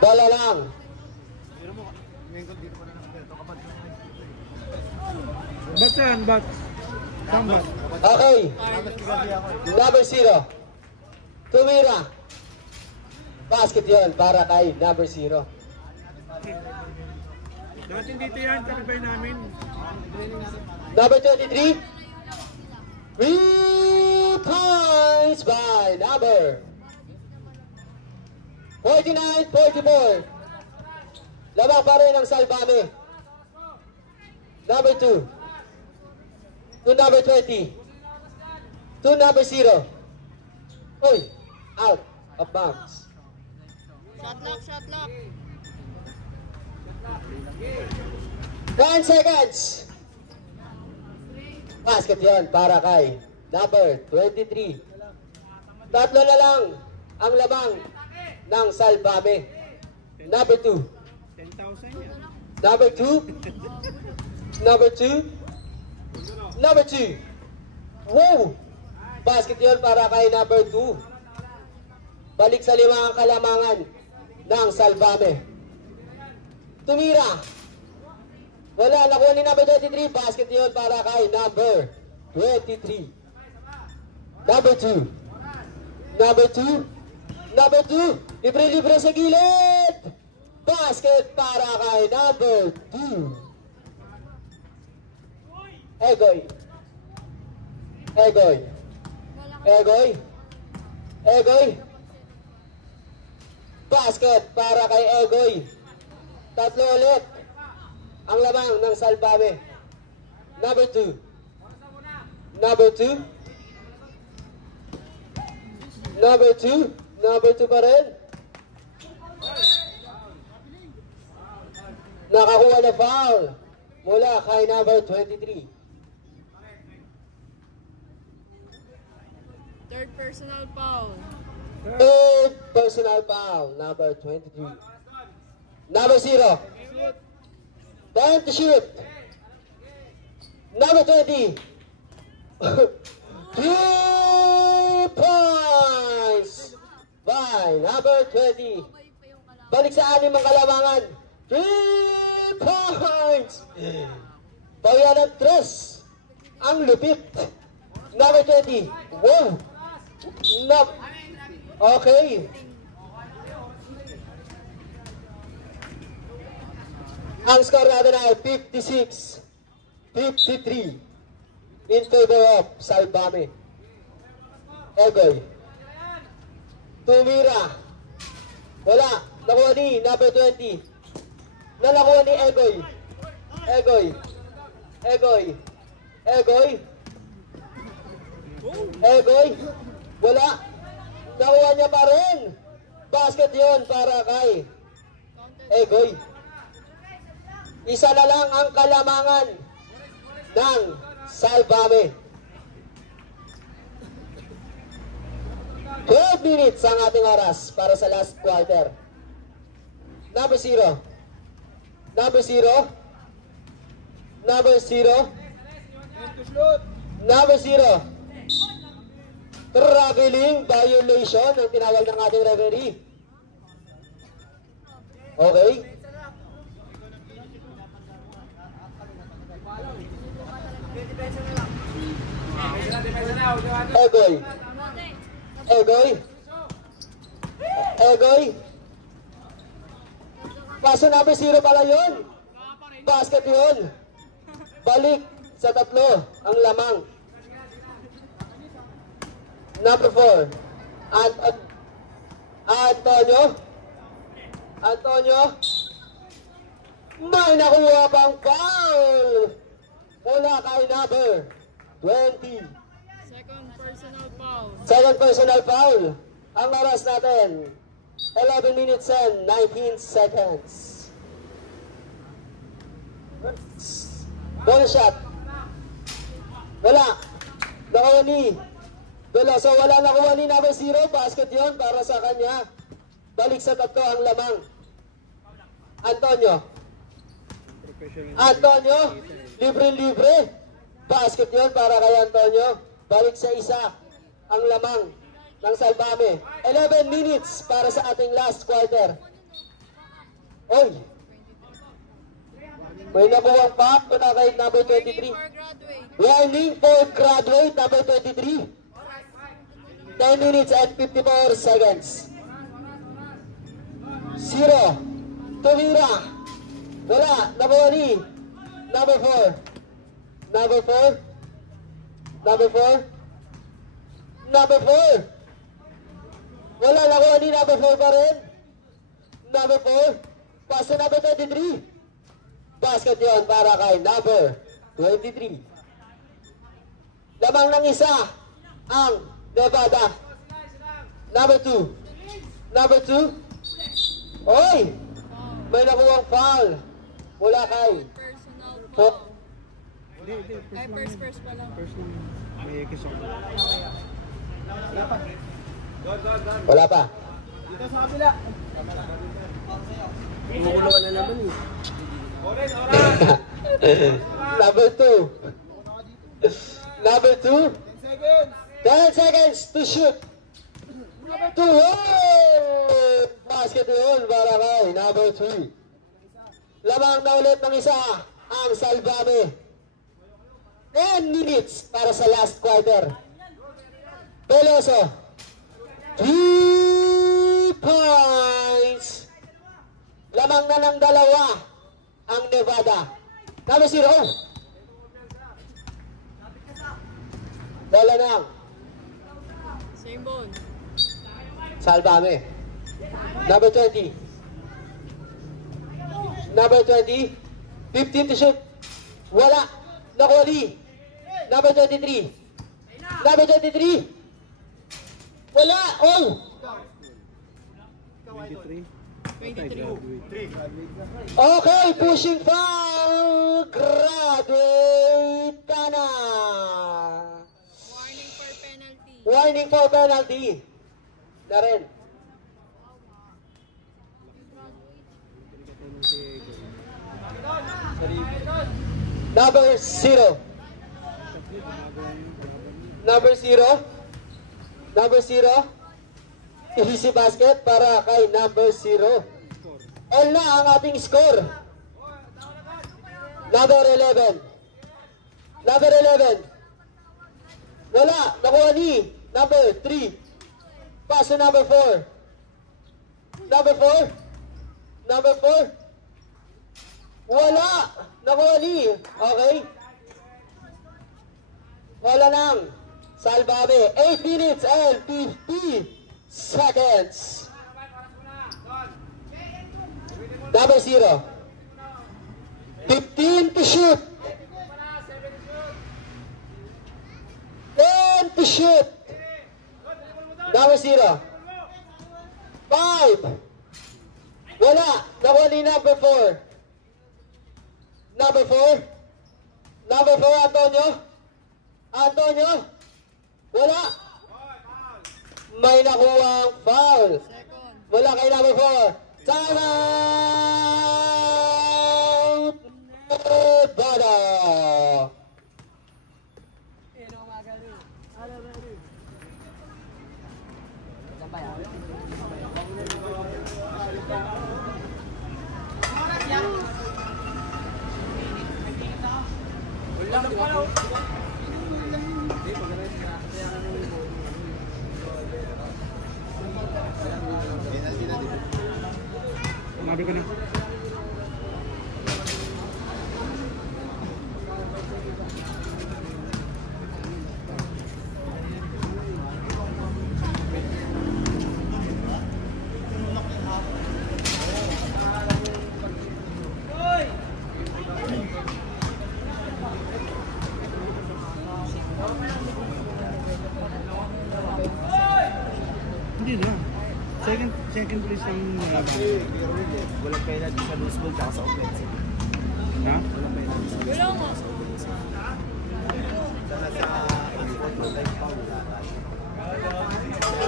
Bola lang. Bat yan, bat. Sambat. Okay. Number 0. Tumira. Basket yun para kay number 0. Dating dito yan, karibay namin. Number 23. 3 points by number 49-44. Labang pa rin ang Salbame. Number 2. To number 20. To number 0. Uy, out of bounds. Shot lock. 10 seconds. Basket yon para kay number 23. Tatlo na lang ang lamang ng Salbame. Number 2. 10,000 yan. Number 2. Number 2. Number 2. Wow! Basket yon para kay number 2. Balik sa 5 ang kalamangan ng Salbame. Tumira. Wala, nakuha ni number 23. Basket yun para kay number 23. Number 2. Number 2. Number 2. Libre-libre sa gilid. Basket para kay number 2. Egoy. Egoy. Egoy. Egoy. Basket para kay Egoy. Tatlo ulit ang lamang ng Salbame. Number 2. Number 2. Number 2. Number 2 pa rin. Nakakuha na foul mula kay number 23. Third personal foul. Third personal foul, number 23. Number 0. Time to shoot. Number 20. 3 points by number 20. Balik sa 6 ang kalamangan. 3 points. Bayan ng 3. Ang lupit. Number 20. Wow. Okay. Ang score natin ay 56-53 in favor of Salbame. Egoy. Tumira. Wala. Nakuha ni number 20. Nalakuha ni Egoy. Egoy. Egoy. Egoy. Egoy. Wala. Nakuha niya pa rin. Basket yon para kay Egoy. Isa na lang ang kalamangan ng Salbame. 12 minutes ang ating oras para sa last quarter. Number 0. Number 0. Number 0. Number 0. Traveling violation ang tinawag ng ating referee. Okay. Egoy. Egoy. Egoy. Paso number 0 pala yun. Basket yun. Balik sa 3 ang lamang. Number 4. Antonio. Antonio. May nakuha pang foul. Mula kay number 20. Second personal foul. Second personal foul. Ang oras natin, 11 minutes and 19 seconds. Bonus shot. Wala. Nakuha ni Veloso. Wala nakuha ni number 0. Basket yon para sa kanya. Balik sa 3 ang lamang. Antonio. Antonio. Libre-libre. Basket yon para kay Antonio. Balik sa 1 ang lamang ng Salbame. 11 minutes para sa ating last quarter. Oy! May nakuwang pack na kay number 23. For graduate. Warning for graduate number 23. 10 minutes and 54 seconds. 0. Tumira. Wala. Nakuha ni number 4. Number 4. Number 4. Number 4. Wala. Nakuha ni number 4 pa rin. Number 4. Pass to number 23. Basket yun para kay number 23. Lamang ng isa ang Nevada. Number 2. Number 2. Oy! May nakuwang foul. Mula kay Personal Pop. foul. Hindi. Ay, first pa lang. First lang. May X ako. Wala pa. Dito sa kabila. Gumuguluhan na naman eh. Number 2. Number 2. 10 seconds to shoot. To hole! Basket yun para kay number 3. Lamang na ulit ng isa ang Salbame. 10 minutes para sa last quarter. Peloso. 3 points. Lamang na ng dalawa ang Nevada. Number 0. Bola ng Same bone. Salbame. Number 20. Number 20. 15 to shoot. Wala. Nakuli. Number 23. Number 23. Wala. Oh! 23. 23. Okay, pushing foul. Graduate ka na. Warning for penalty. Warning for penalty. Na rin. Number 0. Number 0. Number 0. Easy basket para kay number 0. All na ang ating score. Number 11. Number 11. Wala. Nakuha ni number 3. Pass to number 4. Number 4. Number 4. Wala. Nakuha ni. Okay. Wala nang. Salbame. 8 minutes and 50 seconds. Number 0. 15 to shoot. 10 to shoot. Number 0. 5. Wala. Nakuha ni number 4. Number 4. Number 4, Antonio. Antonio. Wala. May nakuha ang foul. Second. Wala kay number 4. Time out! Nevada! Sinabi ko na. Hindi na. Second place ang Walang penalty sa loose ball tsaka sa offensive. ha? Walang penalty sa Wala nga. like foul.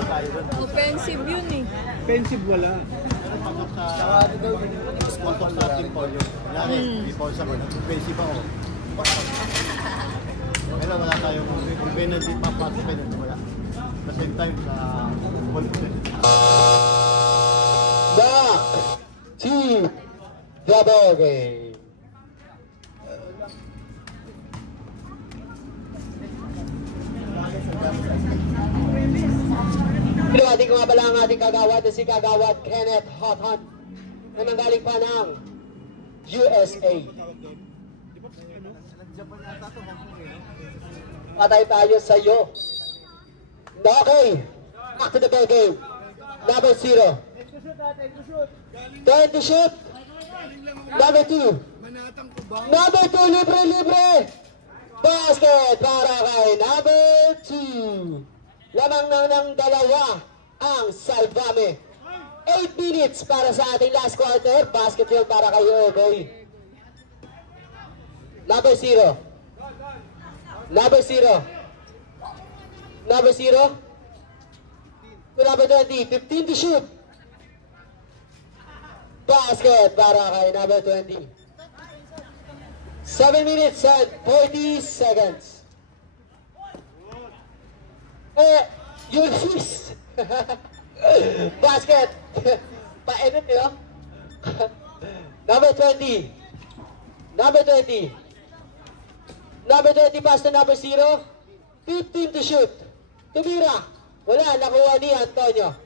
Tayo doon. Offensive yun eh. Offensive wala. Tsaka ano daw, sponsor sa team foul yun. Kunyari, may foul sa goal. Offensive ako. Pero wala tayong, kung penalty pa, penalty wala. the same time sa ball possession. Back to the ball game. Pinawati ko nga pala ang ating kagawad na si Kagawad Kenneth Houghton na nanggaling pa ng USA. Patay tayo sa iyo. Okay, back to the ball game. Number 0. 10 to shoot. Number 2. Number 2, libre. Basket para kay number 2. Lamang ng dalawa ang Salvame. 8 minutes para sa ating last quarter. Basket yun para kay Ogoy. Number 0. Number 0. Number 0. To number 20. 15 to shoot. Basket para kay number 20. 7 minutes and 40 seconds. You missed. Basket. Pa-edit yun. Number 20. Number 20. Number 20 pass to number 0. 15 to shoot. Tumira. Wala. Nakuha ni Antonio.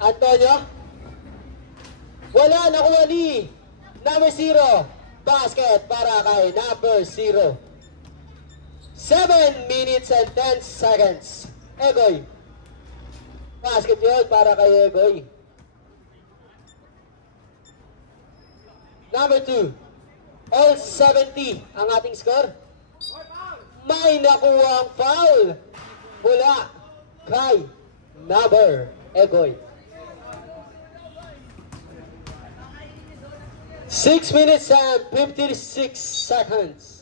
Antonio. Wala. Nakuha ni number 0. Basket para kay number 0. 7 minutes and 10 seconds. Egoy. Basket yun para kay Egoy. Number 2. All 70 ang ating score. May nakuha ang foul. Mula kay number Egoy. 6 minutes and 56 seconds.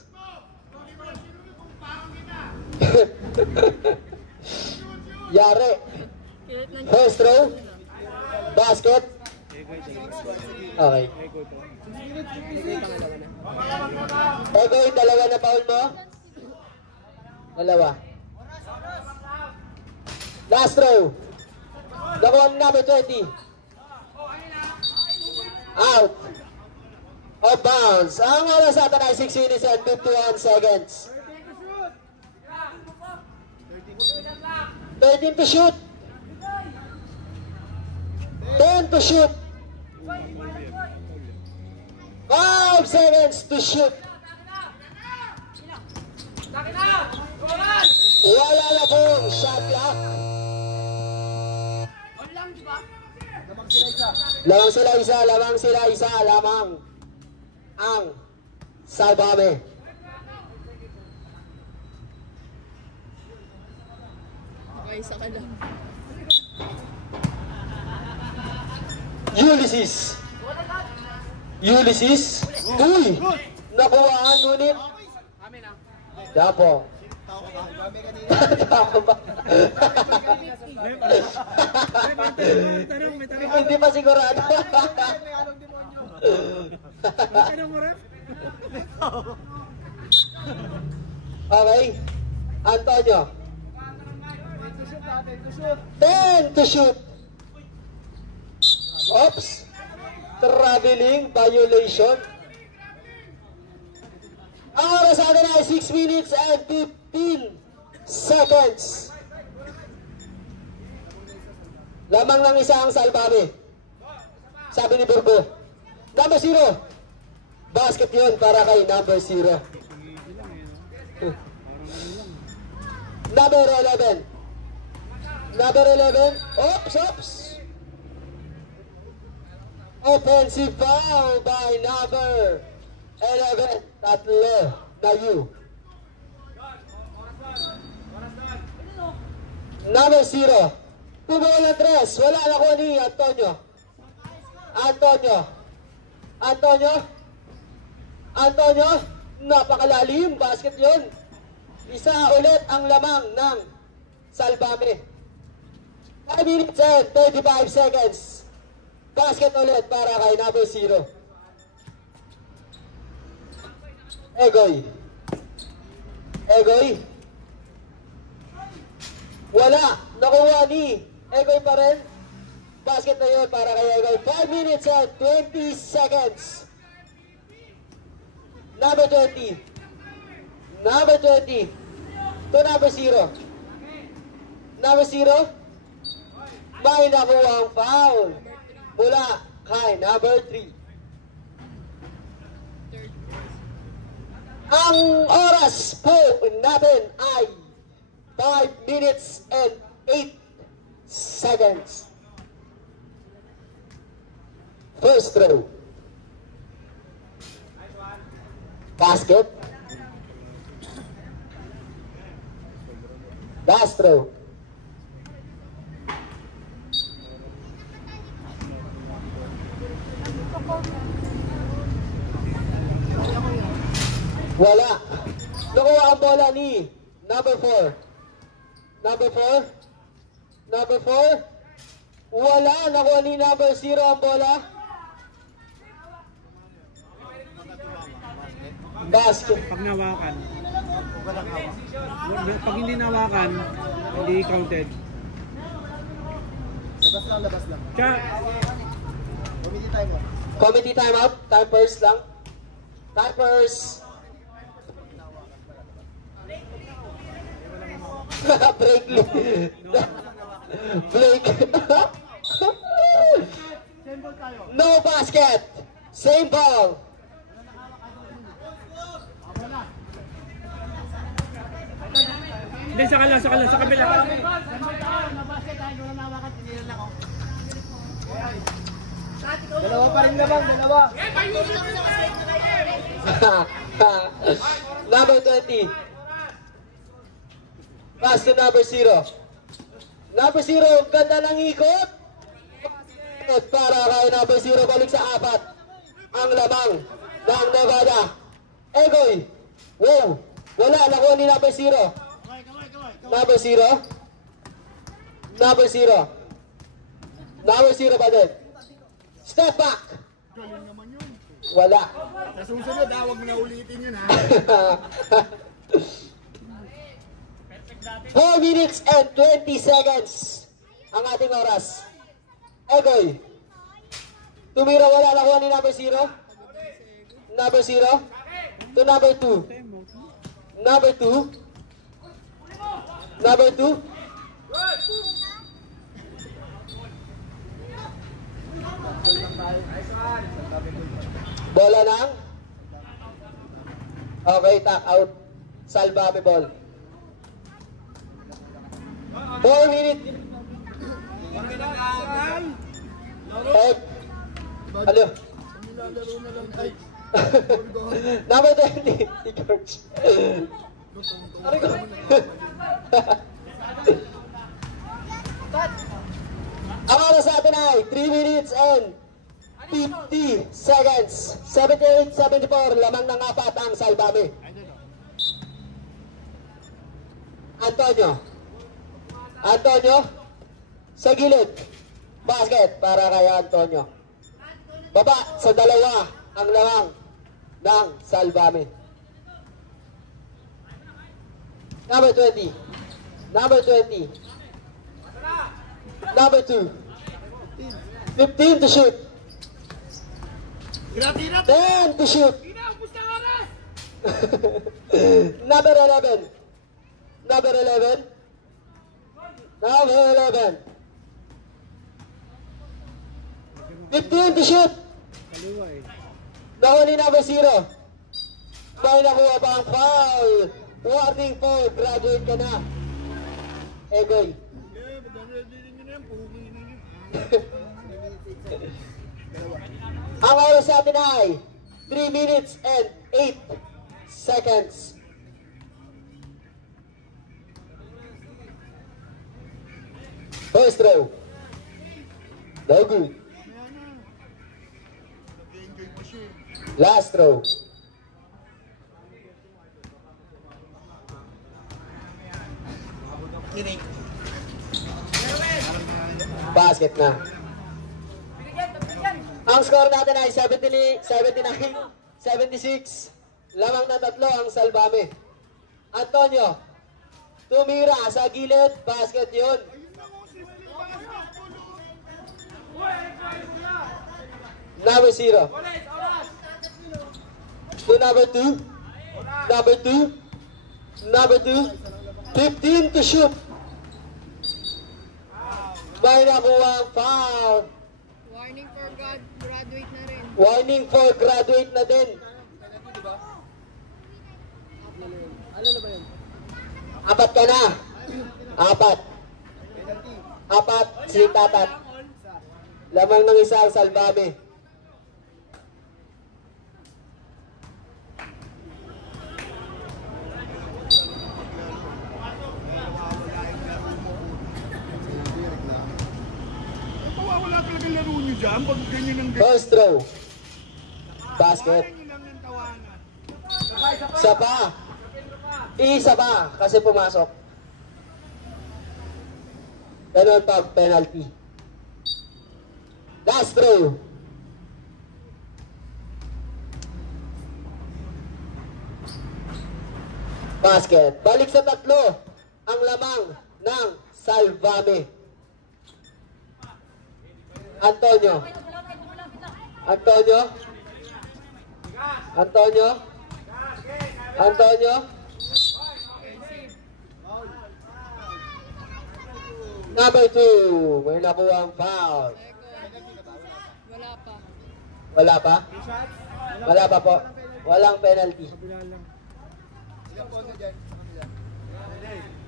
Yare. First throw. Basket. Okay. Egoy, dalawa na foul mo? Dalawa. Last throw. Nakuha number 20. Out. Of bounds. Ang oras natin ay 6 minutes and 51 seconds. 13 to shoot. 10 to shoot. 5 seconds to shoot. Wala na pong shot clock. Lamang sila isa. Lamang ang Salvame. Okay, isa ka lang. Ulysses. Uy! Nakuhaan ngunit. Dapo. Dapo ba? Hindi pa sigurado. Okay. Antonio. 10 to shoot. Oops. Traveling violation. Ang oras natin ay 6 minutes and 15 seconds. Lamang ng isa ang Salvame. Sabi ni Burbo. Number 0. Basket yun para kay number 0. Number 11. Number 11. Oops. Offensive foul by number 11. Tatlo na you. Number 0. Tubuhan ng 3. Wala na ko ni Antonio. Napakalalim. Basket yun. Isa ulit ang lamang ng Salvame. 5 minutes and 35 seconds. Basket ulit para kay number 0. Egoy. Wala. Nakuha ni Egoy pa rin. Basket na yun para kay Egoy. 5 minutes and 20 seconds. Number 20. Number 20. To number 0. Number 0. May nakuha ang foul. Mula kay number 3. Ang oras po natin ay 5 minutes and 8 seconds. First throw. Basket. Last throw. Wala. Nakuha ang bola ni number 4. Number 4. Number 4. Wala. Nakuha ni number 0 ang bola. Basket. Pag nawakan. Walang hawak. Pag hindi nawakan, hindi counted. Labas lang. Tsaka, Committee time mo. Committee timeout. Timers lang. Timers. Break. Break. No basket. Same ball. hindi, sa kabila. Dalawa pa rin naman, dalawa. Number 20. Pass to number 0. Number 0, ganda ng ikot. Para kay number 0, balik sa 4. Ang lamang ng Nevada. Egoy. Wow. Wala, nakuha ni number 0. Number 0. Number 0. Number 0 pa din. Step back. Wala. Sa susunod, huwag mo na ulitin yun, ha? 4 minutes and 20 seconds ang ating oras. Egoy. Tumira, wala. Nakuha ni number 0. Number 0. To number 2. Number 2. Number 2. Bola ng? Okay, tack out. Salvabe ball. 4 minutes. Ano? Number 20. George. Ano ko? Ang oras sa atin ay 3 minutes and 50 seconds. 78-74. Lamang ng 4 ang Salvabe. Antonio. Antonio. Sa gilid. Basket para kay Antonio. Baba sa 2 ang lamang ng Salvabe. Number 20. Number 20. Number 2. 15 to shoot. 10 to shoot. Number 11. Number 11. Number 11. 15 to shoot. Kaliwa eh. Nakuha ni number 0. May nakuha pa ang foul. Warning foul. Graduate ka na. Egoy. Ang oras sa atin ay 3 minutes and 8 seconds. First throw. No good. Last throw. Basket na. Ang score natin ay 79, 76. Lamang na 3 ang Salvabe. Antonio, tumira sa gilid, basket yun. Number 0. To number 2. Number 2. Number 2. 15 to shoot. May nakuha ang foul. Warning for graduate na rin. Warning for graduate na din. Apat ka na. Apat. Apat si Tatat. Lamang ng isa ang Salvame. Wala talaga laro nyo dyan, pag ganyan ang ganyan. First throw. Basket. Nyo lang ng tawanan. Isa pa. Isa pa kasi pumasok. Ganun pag penalty. Last throw. Basket. Balik sa tatlo ang lamang ng Salvame. Antonio. Antonio. Antonio. Antonio. Number 2. May nakuha ang foul. Wala pa. Wala pa? Wala pa po. Walang penalty. Kabila lang.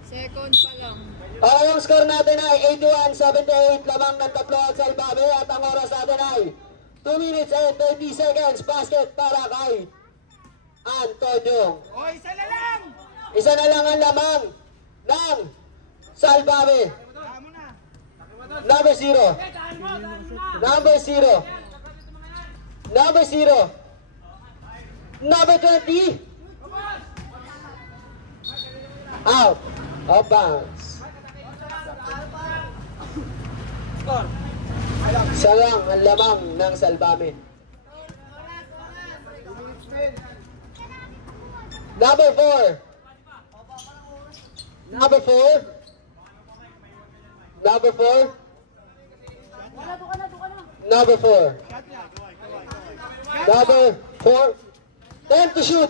Second pa lang. Okay, ang score natin ay 81-78. Lamang ng tatlo ang Salvame. At ang oras natin ay 2 minutes and 30 seconds. Basket para kay Antonio. O, isa na lang! Isa na lang ang lamang ng Salvame. Tama na. Number 0. Number 0. Number 0. Number 20. Out. Of bounds. Isa lang ang lamang ng Salvame. Number 4. Number 4. Number 4. Number 4. Number 4. 10 to shoot.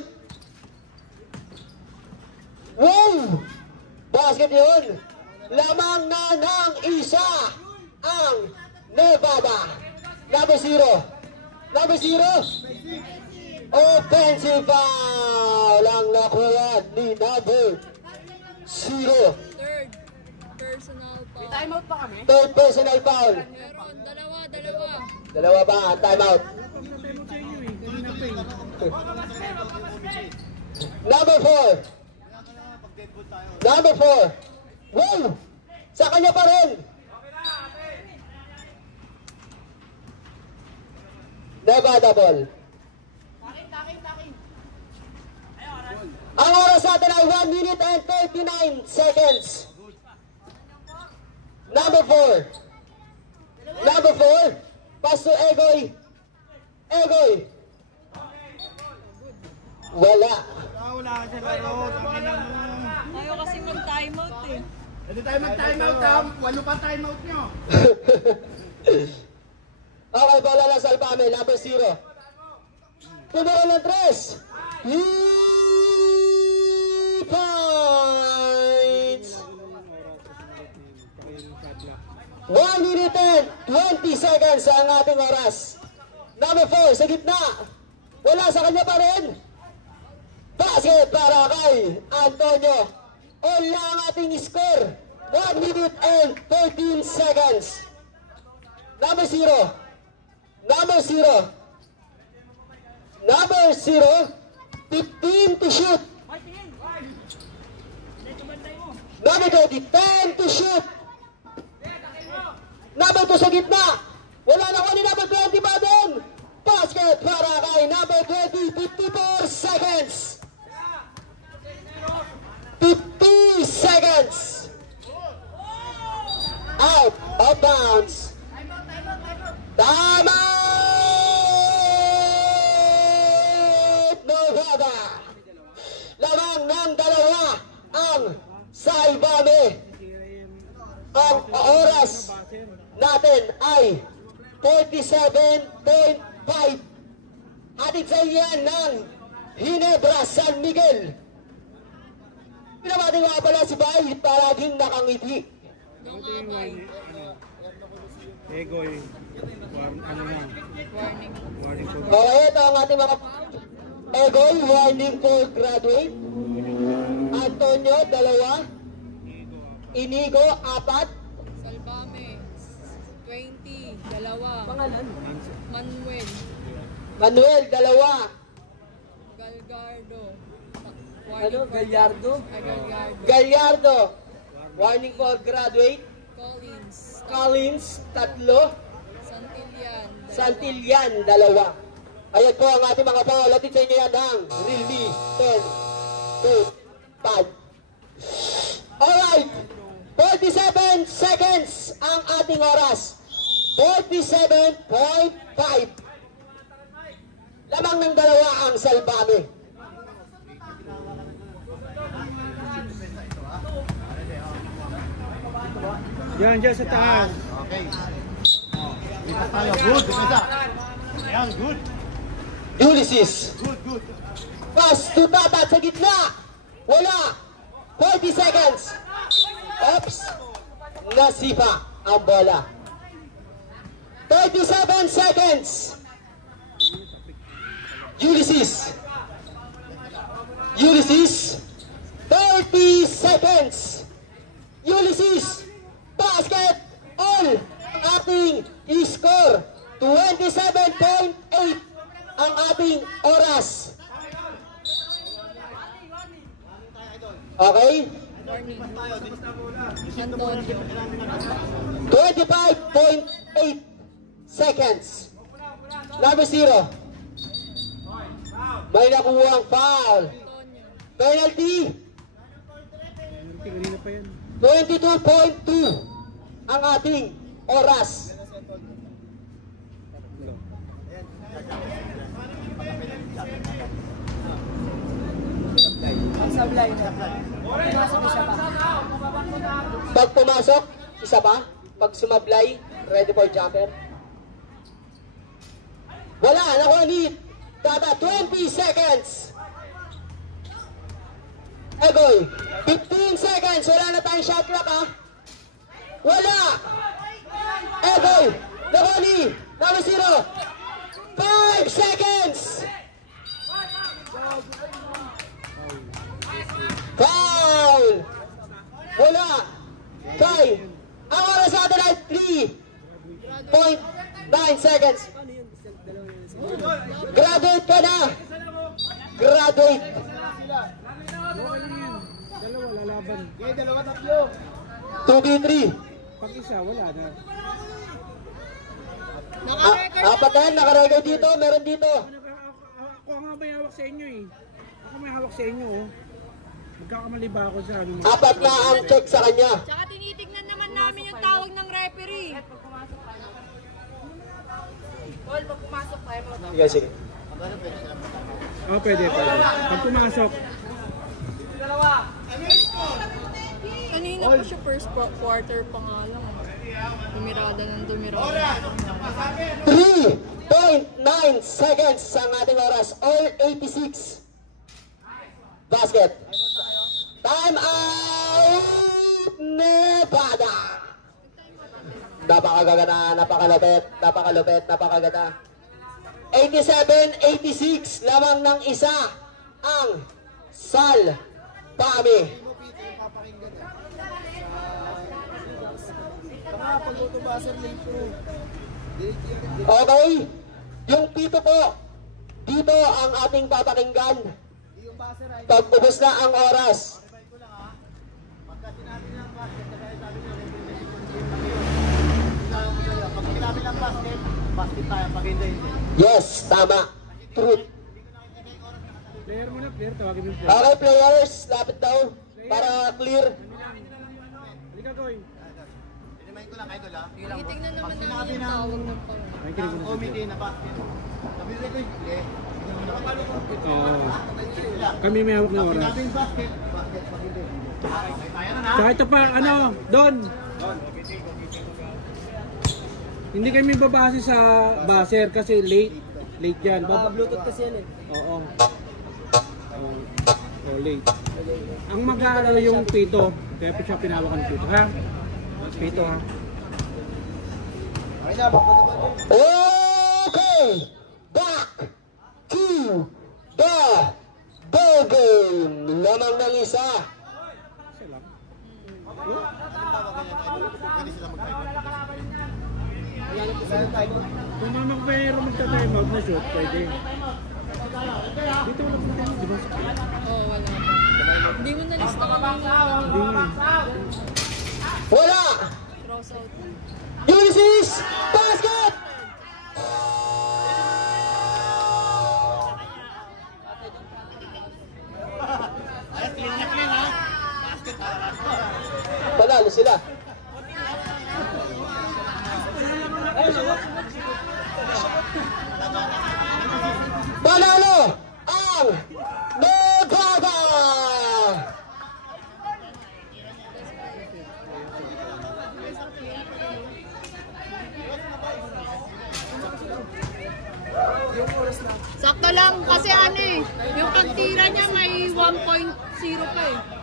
Wow! Basket yun. Lamang na ng isa ang Nevada. Number 0. Number 0. Offensive foul ang nakuha ni number 0. Third. Personal foul. Third personal foul. Meron. Dalawa. Dalawa ba ang timeout? Napapatay mo sa inyo eh. Kanina pa eh. Number 4. Number 4. Wow! Sa kanya pa rin. Nevada ball. Ang oras natin ay 1 minute and 39 seconds. Number 4. Number 4. Pass to Egoy. Egoy. Wala. Wala ka sa laro. Ayaw kasi mag-timeout eh. Hindi tayo mag-timeout ha. Walo pa timeout nyo. Okay, bola lang Salvame. Number 0. Tumuro ng 3. Points! 1 minute and 20 seconds ang ating oras. Number 4 sa gitna. Wala sa kanya pa rin. Basket para kay Antonio. All na ang ating score. 1 minute and 13 seconds. Number 0. Number 0. Number 0. 15 to shoot. Number 20. 10 to shoot. Number 2 sa gitna. Wala na ko ni number 20 pa doon. Basket para kay number 20. 54 seconds. 50 seconds. Out of bounds. Tama! Nevada. Lamang ng dalawa ang Salvame. Ang oras natin ay 47.5. Hatid sa inyo yan ng Ginebra, San Miguel. Pinabati nga pala si Bay, palaging nakangiti. Egoy. Ano na? Warning po. Okay, ito ang ating mga Egoy, warning for graduate. Antonio, 2. Inigo, 4. Salvame, 20, 2. Pangalan? Manuel, Manuel, 2. Galgardo. Gallardo? Galgardo. Gallardo, warning for graduate. Collins, Collins, 3. Santillan, Santillan, 2. Ayan po ang ating mga foul. Atid sa inyo yan ng Realme 10, 2, 5. Alright, 47 seconds ang ating oras. 47.5. Lamang ng 2 ang Salvame. Yan, dyan sa taas. Okay. Lipat tayo. Good. Isa. Ayan, good. Ulysses. Good. Pass to Tatat sa gitna. Wala. 40 seconds. Oops. Nasipa ang bola. 37 seconds. Ulysses. 30 seconds. Ulysses. Basket. All. Ang ating score. 27.8 ang ating oras. Okay? Warning. Antonio. 25.8 seconds. Number 0. May nakuha ang foul. Antonio. Penalty. Kanina pa yan. 22.2 ang ating oras. Pag pumasok, isa pa. Pag sumablay, ready for jumper. Wala, nakuha ni Tata, 20 seconds. Egoy, 15 seconds. Wala na tayong shot clock, ha? Wala! Egoy, nakuha ni number 0. 5 seconds! Foul! Wala! 5. Ang oras natin ay 3.9 seconds. Graduate ka na! Graduate! Dalawa lalaban. 2v3. Pag isa, wala na. Apat na yan, nakarecord dito, meron dito. Ako nga may hawak sa inyo eh. Ako may hawak sa inyo oh. Magkakamali ba ako sa ano? Apat na ang check sa kanya. Tsaka tinitignan naman namin yung tawag ng referee. Sige, sige. Oh, pwede. Pag pumasok, Kanina pa siya first quarter pa nga lang. Dumirada ng dumirada. 3.9 seconds ang ating oras. All 86. Basket. Time out! Nevada! Napakalupit. 87-86. Lamang ng isa ang Salvame. Okay, yung pito po, dito ang ating papakinggan. Pag ubos na ang oras. Pagka sinabi ng basket, pag sinabi ng basket tayo, pag hindi. Yes, tama. Truth. player muna, player. Tawagin mo yung player. Okay, players, lapit daw para clear. Halika, Goy. Tinimayin ko lang, idol ha. Tinitignan naman Pag namin sinabi yung ng tawag ng pang. Ay, kinig mo na. committee na basket, sabi nila ko, hindi. Oo. Kami may hawak ng Pag oras. sinabi yung basket, pag hindi. Tsaka ito pa, ano, Don. Hindi kami babase sa buzzer kasi late. Late yan. Bluetooth kasi yan eh. Oo. Late. Ang mag-aalala yung pito. Kaya po siya pinawakan ng pito. Ha? Pito ha. Okay! Back to the ball game! Lamang ng isa. Kung mamagpero magta-time out na shoot, pwede. Dito wala po tayo, di ba? Oo, wala pa. Hindi mo nalista ka lang Hindi nga. Wala! cross out. Ulysses! Basket! Panalo sila. Panalo ang Nevada! Sakto lang kasi ano eh, yung pagtira niya may 1.0 pa eh.